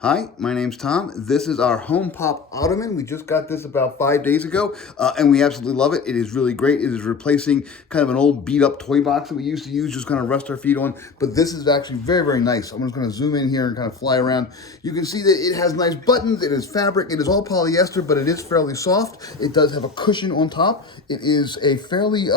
Hi, my name's Tom. This is our Homepop Ottoman. We just got this about 5 days ago, and we absolutely love it. It is really great. It is replacing kind of an old beat-up toy box that we used to use, just kind of rest our feet on. But this is actually very, very nice. I'm just going to zoom in here and kind of fly around. You can see that it has nice buttons. It is fabric. It is all polyester, but it is fairly soft. It does have a cushion on top. It is a fairly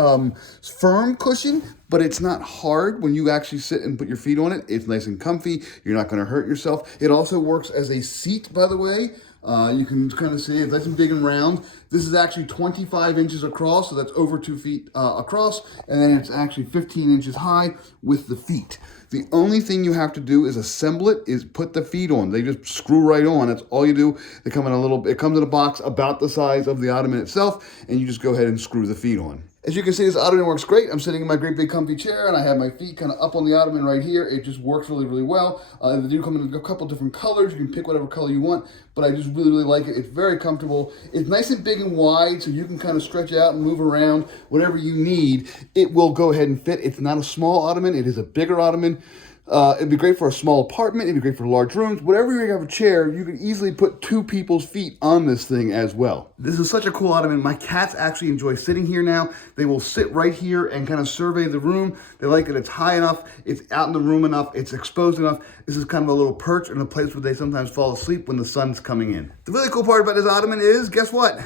firm cushion, but it's not hard when you actually sit and put your feet on it. It's nice and comfy. You're not going to hurt yourself. It also works as a seat, by the way. You can kind of see it's nice and big and round. This is actually 25 inches across, so that's over 2 feet across, and then it's actually 15 inches high with the feet. The only thing you have to do is assemble it, is put the feet on. They just screw right on. That's all you do. They come in it comes in a box about the size of the ottoman itself, and you just go ahead and screw the feet on. As you can see, this ottoman works great. I'm sitting in my great big comfy chair, and I have my feet kind of up on the ottoman right here. It just works really, really well. They do come in a couple different colors. You can pick whatever color you want, but I just really, really like it. It's very comfortable. It's nice and big and wide, so you can kind of stretch out and move around whatever you need. It will go ahead and fit. It's not a small ottoman. It is a bigger ottoman. It'd be great for a small apartment. It'd be great for large rooms. Whatever you have a chair, you can easily put 2 people's feet on this thing as well. This is such a cool ottoman. My cats actually enjoy sitting here now. They will sit right here and kind of survey the room. They like it. It's high enough. It's out in the room enough. It's exposed enough. This is kind of a little perch and a place where they sometimes fall asleep when the sun's coming in. The really cool part about this ottoman is, guess what?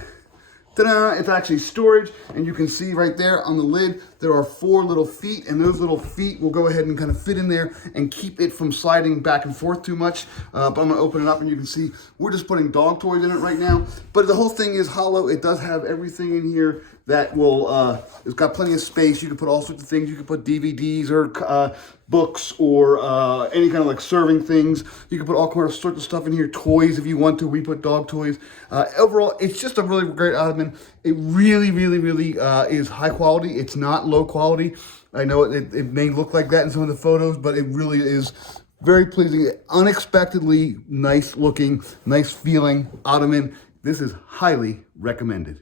Ta-da! It's actually storage, and you can see right there on the lid, there are 4 little feet, and those little feet will go ahead and kind of fit in there and keep it from sliding back and forth too much. But I'm gonna open it up, and you can see we're just putting dog toys in it right now. But the whole thing is hollow. It does have everything in here that will, it's got plenty of space. You can put all sorts of things. You can put DVDs or books or any kind of like serving things. You can put all sorts of stuff in here, toys if you want to. We put dog toys. Overall, it's just a really great ottoman. It really, really, really is high quality. It's not low quality. I know it may look like that in some of the photos, but it really is very pleasing, unexpectedly nice looking, nice feeling ottoman. This is highly recommended.